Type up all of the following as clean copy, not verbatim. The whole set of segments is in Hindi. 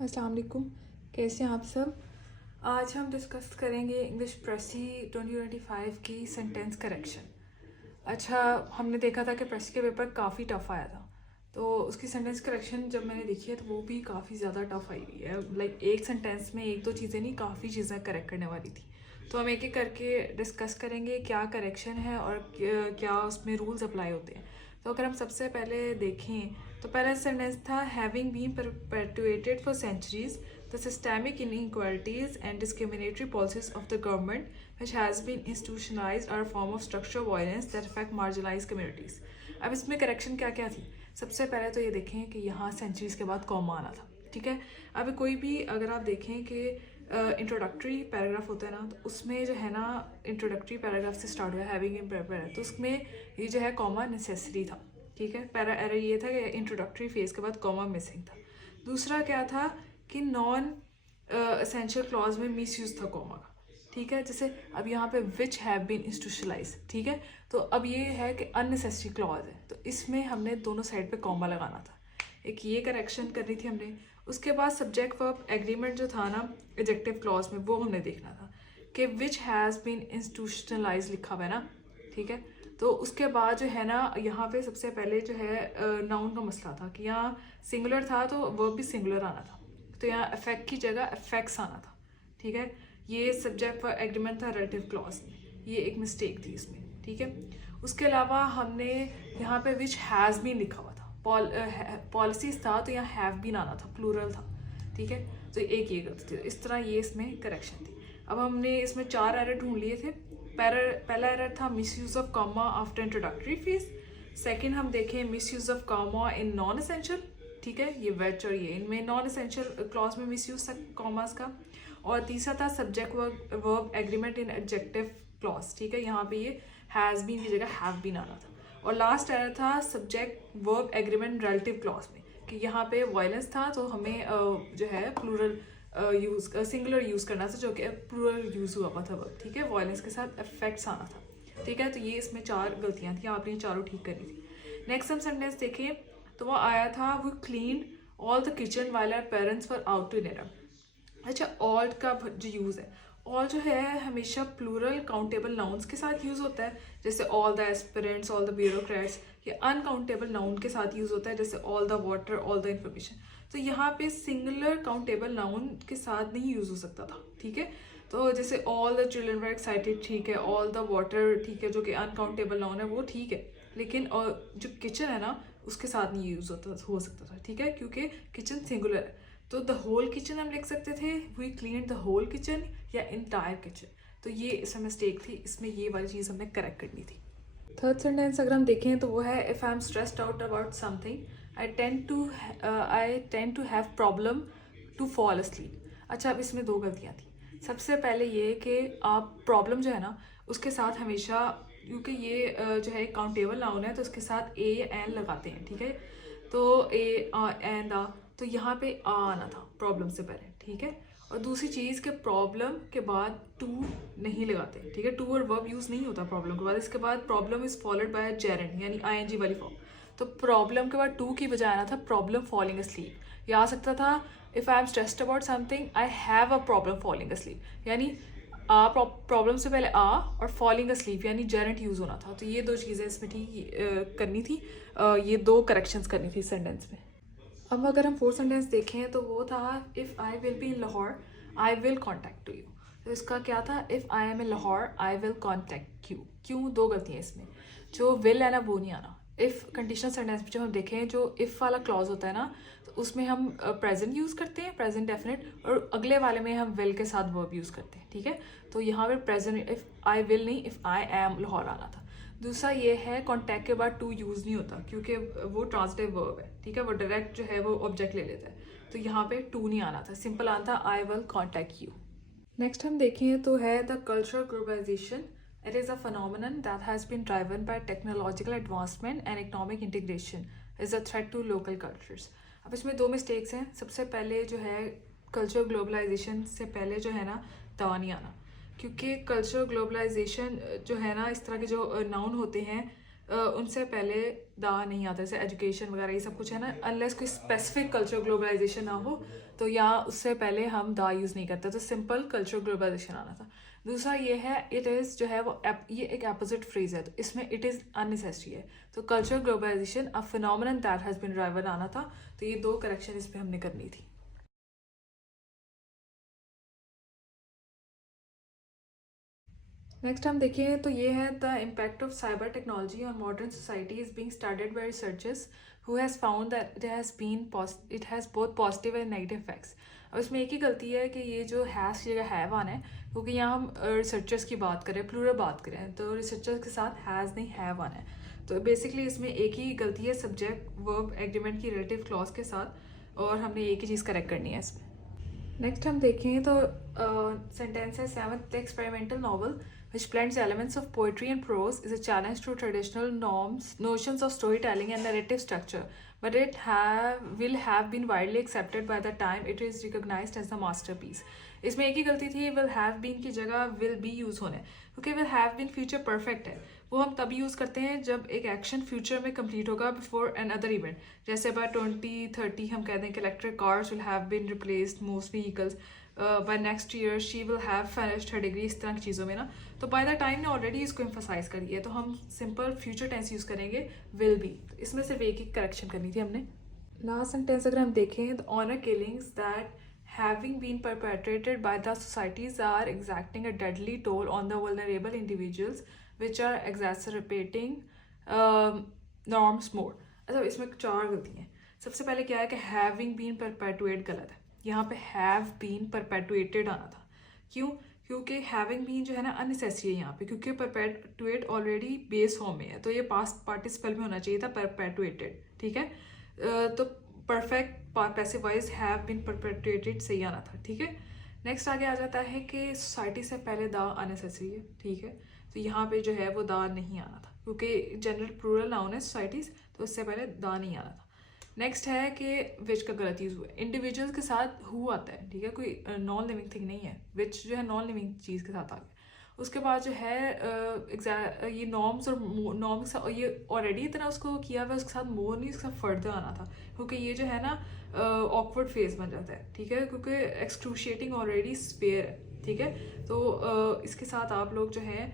अस्सलाम वालेकुम। कैसे हैं आप सब? आज हम डिस्कस करेंगे इंग्लिश प्रेसी 2025 की सेंटेंस करेक्शन। अच्छा, हमने देखा था कि प्रेसी के पेपर काफ़ी टफ आया था, तो उसकी सेंटेंस करेक्शन जब मैंने देखी है तो वो भी काफ़ी ज़्यादा टफ आई हुई है। लाइक एक सेंटेंस में एक दो चीज़ें नहीं, काफ़ी चीज़ें करेक्ट करने वाली थी। तो हम एक एक करके डिस्कस करेंगे क्या करेक्शन है और क्या उसमें रूल्स अप्लाई होते हैं। तो अगर हम सबसे पहले देखें तो पहला सेंटेंस था having been perpetuated for centuries the systemic inequalities and discriminatory policies of the government which has been institutionalized are a form of structural violence that affect marginalized communities। अब इसमें करेक्शन क्या क्या थी? सबसे पहले तो ये देखें कि यहाँ सेंचुरीज के बाद कॉमा आना था, ठीक है। अब कोई भी अगर आप देखें कि इंट्रोडक्टरी पैराग्राफ होता है ना, तो उसमें जो है ना इंट्रोडक्टरी पैराग्राफ से स्टार्ट हुआ हैविंग इन पैराग्राफ, तो उसमें ये जो है कॉमा नेसेसरी था, ठीक है। पहला एरर ये था कि इंट्रोडक्टरी फेज के बाद कॉमा मिसिंग था। दूसरा क्या था कि नॉन एसेंशियल क्लॉज में मिस यूज था कॉमा का, ठीक है। जैसे अब यहाँ पे विच हैव बीन इंस्टीट्यूशनलाइज, ठीक है। तो अब ये है कि अननेसेसरी क्लॉज है, तो इसमें हमने दोनों साइड पे कॉमा लगाना था। एक ये करेक्शन करनी थी हमने। उसके बाद सब्जेक्ट वर्ब एग्रीमेंट जो था ना एडजेक्टिव क्लॉज में, वो हमने देखना था कि विच हैज़ बीन इंस्टीट्यूशनलाइज लिखा हुआ है ना, ठीक है। तो उसके बाद जो है ना यहाँ पे सबसे पहले जो है नाउन का मसला था कि यहाँ सिंगुलर था तो वर्ब भी सिंगुलर आना था, तो यहाँ अफेक्ट की जगह अफेक्ट्स आना था, ठीक है। ये सब्जेक्ट फॉर एग्रीमेंट था रिलेटिव क्लॉज में, ये एक मिस्टेक थी इसमें, ठीक है। उसके अलावा हमने यहाँ पे विच हैज़ बीन लिखा हुआ था, पॉलिसीज था तो यहाँ हैव बीन आना था, प्लूरल था, ठीक है। तो एक ये गलती थी, इस तरह ये इसमें करेक्शन थी। अब हमने इसमें 4 एरर ढूंढ लिए थे। पहला एरर था miss use of comma after introductory phase. Second हम देखें miss use of comma in non essential, ठीक है, ये वेज और ये इनमें नॉन एसेंशियल क्लॉज में मिस यूज था कॉमास का। और तीसरा था subject verb agreement in adjective clause, ठीक है, यहाँ पे ये हैज़ बीन की जगह हैव बीन आना था। और लास्ट एरर था subject verb agreement relative clause में, कि यहाँ पे वायलेंस था तो हमें जो है प्लूरल सिंगुलर यूज़ करना था, जो कि प्लूरल यूज़ हुआ था वर्ब, ठीक है। वायलेंस के साथ इफेक्ट्स आना था, ठीक है। तो ये इसमें 4 गलतियाँ थी, आपने चारों ठीक करनी थी। नेक्स्ट हम सेंटेंस देखें तो वो आया था वो clean all the kitchen while our parents were out to dinner. अच्छा, ऑल का जो यूज़ है, ऑल जो है हमेशा प्लूरल काउंटेबल नाउन्स के साथ यूज़ होता है, जैसे all the aspirants, all the bureaucrats. ये अनकाउंटेबल नाउन के साथ यूज़ होता है, जैसे all the water, all the information. तो यहाँ पे सिंगुलर काउंटेबल नाउन के साथ नहीं यूज़ हो सकता था, ठीक है। तो जैसे all the children were excited, ठीक है, ऑल द वाटर, ठीक है, जो कि अनकाउंटेबल नाउन है वो ठीक है, लेकिन और जो किचन है ना उसके साथ नहीं यूज़ हो सकता था, ठीक है, क्योंकि किचन सिंगुलर है। तो द होल किचन हम लिख सकते थे, we clean the whole kitchen या इंटायर किचन। तो ये इसमें मिस्टेक थी, इसमें ये वाली चीज़ हमने करेक्ट करनी थी। थर्ड सेंटेंस अगर हम देखें तो वो है if I am stressed out about something I tend to have problem to fall asleep. अच्छा, अब इसमें 2 गलतियाँ थी। सबसे पहले ये कि आप प्रॉब्लम जो है ना उसके साथ हमेशा, क्योंकि ये जो है काउंटेबल नाउन है तो उसके साथ ए या एन लगाते हैं, ठीक है। तो ए एन द, तो यहाँ पे आ आना था प्रॉब्लम से पहले, ठीक है। और दूसरी चीज़ के प्रॉब्लम के बाद टू नहीं लगाते, ठीक है। टू और वर्ब यूज़ नहीं होता प्रॉब्लम के बाद। इसके बाद problem is followed by Geraint यानी आईएनजी वाली फॉर्म। तो प्रॉब्लम के बाद टू की बजाय आना था प्रॉब्लम फॉलिंग अस्लीप। या आ सकता था if I am stressed about something I have a problem falling asleep, यानी आ प्रॉब्लम से पहले आ और फॉलिंग अस्लीप यानी जेरेंट यूज़ होना था। तो ये 2 चीज़ें इसमें ठीक करनी थी, ये 2 करेक्शंस करनी थी सेंटेंस में। अब अगर हम 4th सेंटेंस देखें तो वो था if I will be in Lahore I will contact to you. तो इसका क्या था, if I am in Lahore I will contact you. क्यों? 2 गलतियाँ इसमें। जो विल है ना वो नहीं आना। इफ़ कंडीशनल सेंटेंस में जब हम देखें जो इफ़ वाला क्लॉज होता है ना, तो उसमें हम प्रेजेंट यूज़ करते हैं, प्रेजेंट डेफिनेट, और अगले वाले में हम विल के साथ वर्ब यूज़ करते हैं, ठीक है। तो यहाँ पर प्रेजेंट इफ़ आई विल नहीं, इफ़ आई एम लाहौर आना था। दूसरा ये है कॉन्टैक्ट के बाद टू यूज़ नहीं होता क्योंकि वो ट्रांसटिव वर्ब है, ठीक है, वो डायरेक्ट जो है वो ऑब्जेक्ट ले लेता है। तो यहाँ पे टू नहीं आना था, सिंपल आना था I will contact you. Next हम देखें तो है the cultural globalisation. It is a phenomenon that has been driven by technological advancement and economic integration is a threat to local cultures। अब इसमें 2 मिस्टेक्स हैं। सबसे पहले जो है कल्चरल ग्लोबलाइजेशन से पहले जो है ना द नहीं आना, क्योंकि कल्चरल ग्लोबलाइजेशन जो है ना इस तरह के जो नाउन होते हैं उनसे पहले दा नहीं आता, जैसे एजुकेशन वगैरह ये सब कुछ है ना, अनलेस कोई स्पेसिफिक कल्चर ग्लोबलाइजेशन ना हो तो यहाँ उससे पहले हम दा यूज़ नहीं करते, तो सिंपल कल्चर ग्लोबलाइजेशन आना था। दूसरा ये है इट इज़ जो है वो ये एक अपोजिट फ्रेज है, तो इसमें इट इज़ अननेसेसरी है। तो culture globalisation a phenomenon that has been revival आना था। तो ये 2 करेक्शन इस पर हमने करनी थी। नेक्स्ट हम देखें तो ये है the impact of cyber technology on modern society is being studied by researchers who has found that it has both positive and negative effects. अब इसमें एक ही गलती है कि ये जो हैज़ की जगह हैव है, क्योंकि यहाँ हम रिसर्चर्स की बात करें, प्लूरल बात करें, तो रिसर्चर्स के साथ हैज़ नहीं हैव है। तो बेसिकली इसमें एक ही गलती है सब्जेक्ट वर्ब एग्रीमेंट की रिलेटिव क्लॉज के साथ, और हमने एक ही चीज़ करेक्ट करनी है इसमें। नेक्स्ट हम देखें तो सेंटेंस है seventh, the experimental novel which blends elements of poetry and prose is a challenge to traditional notions of storytelling and narrative structure, but it will have been widely accepted by the time it is recognized as a masterpiece. इसमें एक ही गलती थी, will have been की जगह will be यूज़ होने, क्योंकि will have been future perfect है, वो हम तभी यूज़ करते हैं जब एक एक्शन फ्यूचर में कंप्लीट होगा बिफोर एन अदर इवेंट। जैसे बाय 2030 हम कहते हैं कि electric cars will have been replaced most vehicles, by next year she will have finished her degree, इस तरह की चीज़ों में ना, तो बाय द टाइम ने ऑलरेडी इसको एम्फोसाइज करी है, तो हम सिंपल फ्यूचर टेंस यूज़ करेंगे विल बी। इसमें सिर्फ एक ही करेक्शन करनी थी हमने। लास्ट सेंटेंस अगर हम देखें तो honour killings that having been perpetrated by the societies are exacting a deadly toll on the vulnerable individuals which are exacerbating norms more। अच्छा, इसमें 4 गलती हैं। सबसे पहले क्या है कि having been perpetuate गलत है, यहाँ पे have been perpetuated आना था। क्यों? क्योंकि हैविंग बीन जो है ना अननेसेसरी है यहाँ पे, क्योंकि परपेटुएट ऑलरेडी बेस फॉर्म में है, तो ये पास्ट पार्टिसिपल में होना चाहिए था परपेटुएटेड, ठीक है। तो perfect passive voice have been perpetuated सही आना था, ठीक है। नेक्स्ट आगे आ जाता है कि सोसाइटी से पहले दा अननेसेसरी है, ठीक है, तो यहाँ पे जो है वो दा नहीं आना था, क्योंकि जनरल प्लूरल नाउन है सोसाइटीज़, तो उससे पहले दा नहीं आना था। नेक्स्ट है कि विच का गलत यूज़ हुआ है, इंडिविजुअल्स के साथ हु आता है, ठीक है, कोई नॉन लिविंग थिंग नहीं है, विच जो है नॉन लिविंग चीज़ के साथ आ गया। उसके बाद जो है ये नॉर्म्स और नॉर्म्स, और ये ऑलरेडी इतना उसको किया हुआ, उसके साथ मोर नहीं, उसके साथ फर्दर आना था, क्योंकि ये जो है ना ऑकवर्ड फेज बन जाता है, ठीक है, क्योंकि एक्सक्रूशिएटिंग ऑलरेडी स्पेयर है, ठीक है। तो इसके साथ आप लोग जो है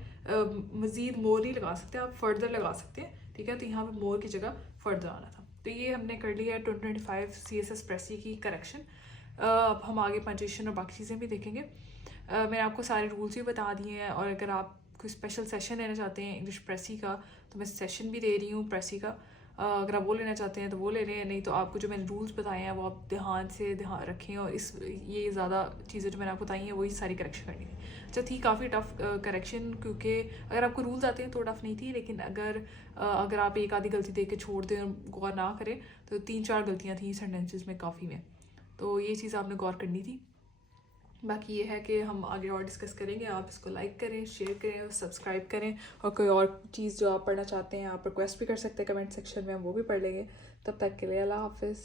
मज़ीद मोर नहीं लगा सकते, आप फर्दर लगा सकते हैं, ठीक है, तो यहाँ पे मोर की जगह फर्दर आना था। तो ये हमने कर लिया है 2025 CSS प्रेसी की करेक्शन। अब हम आगे पंक्चुएशन और बाकी चीज़ें भी देखेंगे। मैंने आपको सारे रूल्स भी बता दिए हैं, और अगर आप कोई स्पेशल सेशन लेना चाहते हैं इंग्लिश प्रेसी का, तो मैं सेशन भी दे रही हूँ प्रेसी का। अगर आप वो लेना चाहते हैं तो वो ले लें, नहीं तो आपको जो मैंने रूल्स बताए हैं वो आप ध्यान रखें, और ये ज़्यादा चीज़ें जो मैंने आपको बताई हैं वही सारी करेक्शन करनी थी। अच्छा थी काफ़ी टफ करेक्शन, क्योंकि अगर आपको रूल्स आते हैं तो टफ नहीं थी, लेकिन अगर आप एक आधी गलती देख के छोड़ दें और गौर ना करें तो 3-4 गलतियाँ थी सेंटेंसेस में काफ़ी में, तो ये चीज़ आपने गौर करनी थी। बाकी ये है कि हम आगे और डिस्कस करेंगे। आप इसको लाइक करें, शेयर करें और सब्सक्राइब करें, और कोई और चीज़ जो आप पढ़ना चाहते हैं आप रिक्वेस्ट भी कर सकते हैं कमेंट सेक्शन में, हम वो भी पढ़ लेंगे। तब तक के लिए अल्लाह हाफिज़।